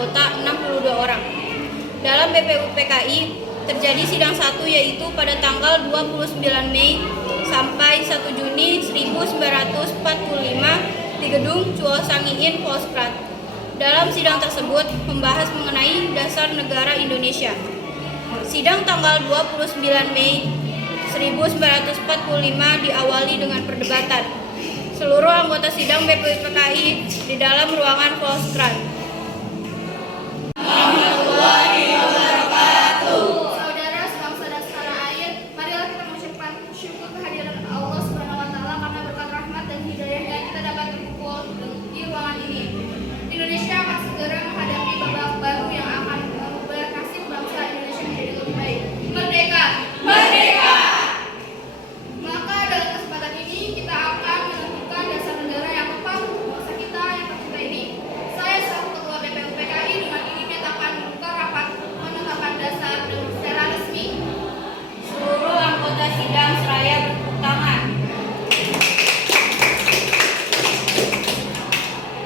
anggota 62 orang. Dalam BPUPKI terjadi sidang 1 yaitu pada tanggal 29 Mei sampai 1 Juni 1945 di gedung Chuo Sangiin Volkskrant. Dalam sidang tersebut membahas mengenai dasar negara Indonesia. Sidang tanggal 29 Mei 1945 diawali dengan perdebatan. Seluruh anggota sidang BPUPKI di dalam ruangan Volkskrant. Saudara sebangsa dan setanah air, marilah kita mengucapkan syukur kehadiran Allah Subhanahu wa taala karena berkat rahmat dan hidayahnya kita dapat berkumpul di ruangan ini. Indonesia akan segera menghadapi babak baru yang akan mengubah nasib bangsa Indonesia menjadi lebih baik. Merdeka! Merdeka! Maka dalam kesempatan ini kita akan menentukan dasar negara yang tepat untuk bangsa kita yang tercinta ini. Saya selaku Ketua BPUPKI dengan ini menyatakan membuka rapat menetapkan dasar secara resmi. Seluruh anggota sidang seraya bertepuk tangan.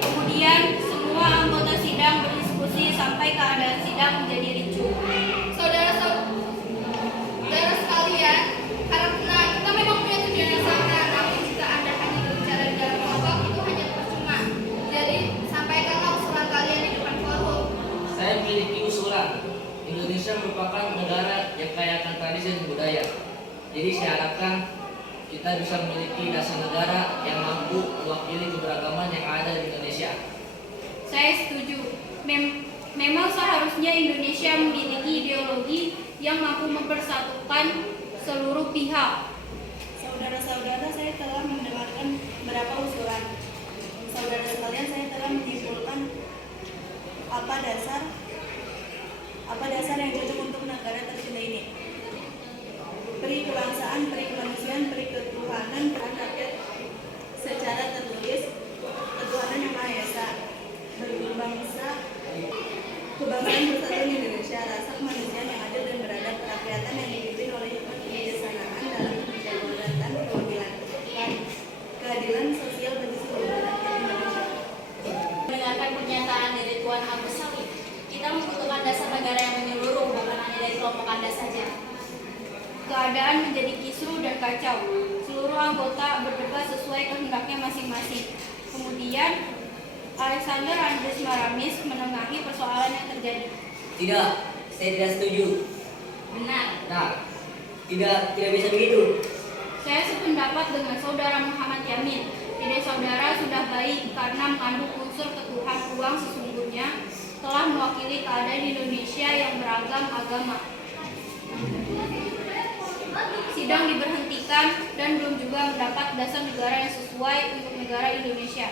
Kemudian semua anggota sidang berdiskusi sampai keadaan sidang menjadi ricuh. Saudara sekalian, karena kita memang punya tujuan yang sama, namun jika Anda hanya berbicara di dalam kelompok itu hanya percuma. Jadi sampaikanlah usulan kalian di depan forum. Saya memiliki usulan. Indonesia merupakan negara yang kaya akan tradisi dan budaya. Jadi saya harapkan kita bisa memiliki dasar negara yang mampu mewakili keberagaman yang ada di Indonesia. Saya setuju. Memang seharusnya Indonesia memiliki ideologi yang mampu mempersatukan seluruh pihak. Saudara-saudara, saya telah mendengarkan beberapa usulan. Saudara sekalian, saya telah menyimpulkan apa dasar yang cocok untuk negara tercinta ini. Peri kebangsaan, peri kemanusiaan, peri ketuhanan, peran rakyat secara tertulis, ketuhanan yang Maha Esa, berbangsa, kebangsaan persatuan Indonesia, rasa kemanusiaan yang adil dan beradab, kerakyatan yang dipimpin oleh hikmat kebijaksanaan dalam kedaulatan perwakilan, keadilan sosial bagi seluruh rakyat Indonesia. Mendengarkan pernyataan dari Tuan Agus Salim, kita membutuhkan dasar negara yang menyeluruh, bukan hanya dari kelompok Anda saja. Keadaan menjadi kisruh dan kacau. Seluruh anggota berdebat sesuai kehendaknya masing-masing. Kemudian Alexander Andres Maramis menengahi persoalan yang terjadi. Tidak, saya tidak setuju. Benar. Nah, tidak bisa begitu. Saya sependapat dengan saudara Muhammad Yamin. Ide saudara sudah baik karena mengandung unsur ketuhanan ruang sesungguhnya telah mewakili keadaan Indonesia yang beragam agama. Sidang diberhentikan dan belum juga mendapat dasar negara yang sesuai untuk negara Indonesia.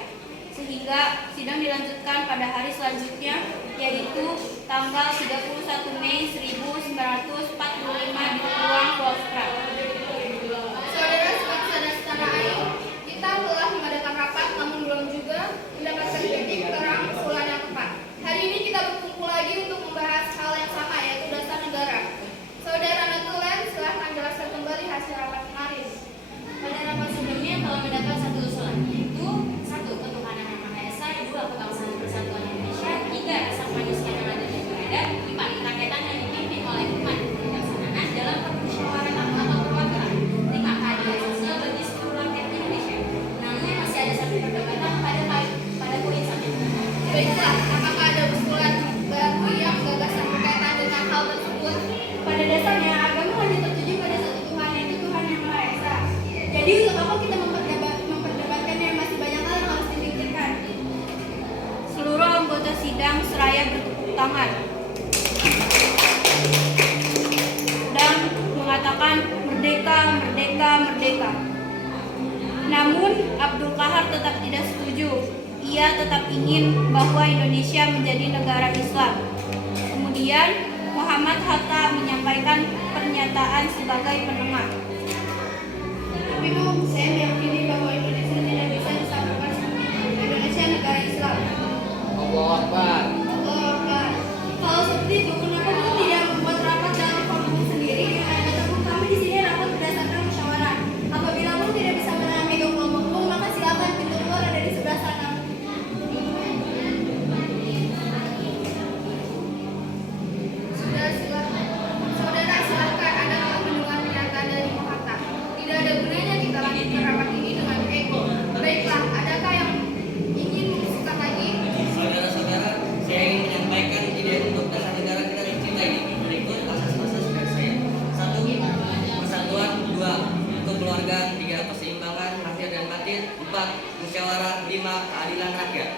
Sehingga sidang dilanjutkan pada hari selanjutnya, yaitu tanggal 31 Mei 1945 di ruang Volkskrant. Saudara sebangsa dan setanah air, kita telah mengadakan rapat namun belum juga mendapatkan titik terang usulan yang tepat. Hari ini kita berkumpul lagi untuk membahas hal yang sama, yaitu dasar negara. Saudara Natulen, silahkan jelaskan kembali hasil rapat kemarin. Pada rapat sebelumnya telah mendapat satu usulan, yaitu 1. Ketuhanan yang Maha Esa, 2. Kebangsaan persatuan Indonesia, 3. Rasa kemanusiaan yang adil dan beradab, 4. Kerakyatan yang dipimpin oleh hikmat kebijaksanaan dalam permusyawaratan atau perwakilan, 5. Keadilan sosial bagi seluruh rakyat Indonesia. Namun masih ada satu perdebatan pada poin 1. Baiklah, apakah ada usulan baru yang gagasan berkaitan dengan hal tersebut? Pada dasarnya agama hanya tertuju pada satu Tuhan, yaitu Tuhan yang Maha Esa. Jadi untuk apa kita memperdebatkannya? Masih banyak hal yang harus dipikirkan. Seluruh anggota sidang seraya bertepuk tangan dan mengatakan merdeka, merdeka, merdeka. Namun Abdul Qahar tetap tidak setuju. Ia tetap ingin bahwa Indonesia menjadi negara Islam. Kemudian Muhammad Hatta menyampaikan pernyataan sebagai penengah. Tapi saya meyakini bahwa Indonesia tidak bisa disamakan Indonesia negara Islam. Allahu Akbar. Allahu Akbar. Kalau seperti itu, kenapa kamu tidak membuat rapat dari forum sendiri? Ataupun kami di sini rapat berdasarkan musyawarah. Apabila kamu tidak bisa menangani kelompokmu, maka silakan pintu keluar ada di sebelah sana. menerima keadilan rakyat.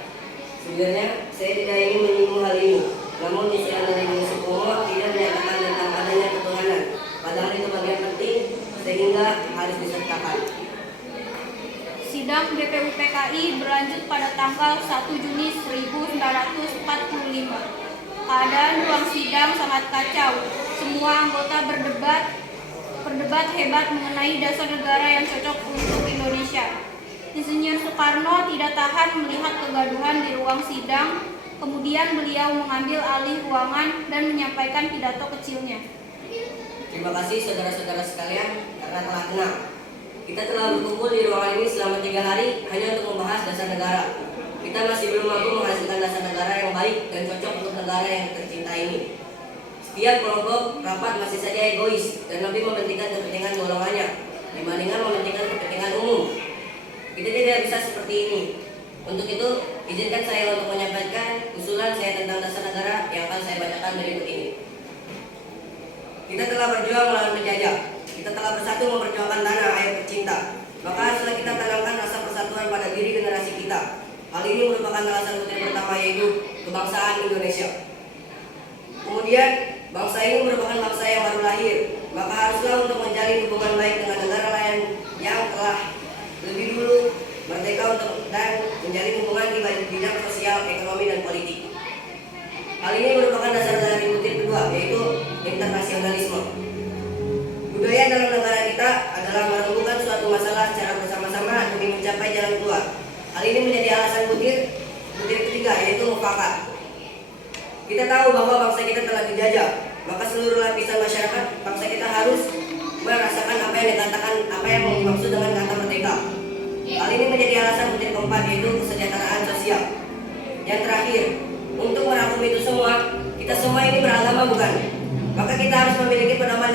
Sebenarnya saya tidak ingin menyinggung hal ini, namun Islam dari Yusuf Umar tidak menyatakan tentang adanya ketuhanan, padahal itu bagian penting sehingga harus disertakan. Sidang BPUPKI berlanjut pada tanggal 1 Juni 1945. Keadaan ruang sidang sangat kacau. Semua anggota berdebat hebat mengenai dasar negara yang cocok untuk Indonesia. Insinyur Soekarno tidak tahan melihat kegaduhan di ruang sidang. Kemudian beliau mengambil alih ruangan dan menyampaikan pidato kecilnya. Terima kasih saudara-saudara sekalian karena telah tenang. Kita telah berkumpul di ruangan ini selama 3 hari hanya untuk membahas dasar negara. Kita masih belum mampu menghasilkan dasar negara yang baik dan cocok untuk negara yang tercinta ini. Setiap kelompok rapat masih saja egois dan lebih mementingkan kepentingan golongannya dibandingkan mementingkan kepentingan umum. Kita tidak bisa seperti ini. Untuk itu, izinkan saya untuk menyampaikan usulan saya tentang dasar negara yang akan saya bacakan berikut ini. Kita telah berjuang melawan penjajah. Kita telah bersatu memperjuangkan tanah air tercinta. Maka haruslah kita tanamkan rasa persatuan pada diri generasi kita. Hal ini merupakan alasan butir pertama, yaitu kebangsaan Indonesia. Kemudian, bangsa ini merupakan bangsa yang baru lahir. Maka haruslah untuk menjalin hubungan baik dengan negara lain yang telah lebih dulu merdeka dan menjalin hubungan di bidang sosial, ekonomi, dan politik. Hal ini merupakan dasar dari butir kedua, yaitu internasionalisme. Budaya dalam negara kita adalah menemukan suatu masalah secara bersama-sama demi mencapai jalan keluar. Hal ini menjadi alasan butir ketiga, yaitu mufakat. Kita tahu bahwa bangsa kita telah dijajah, maka seluruh lapisan masyarakat bangsa kita harus merasakan apa yang dimaksud dengan kata merdeka. Hal ini menjadi alasan butir keempat, yaitu kesejahteraan sosial. Yang terakhir, untuk merangkum itu semua, kita semua ini beragama bukan? Maka kita harus memiliki pedoman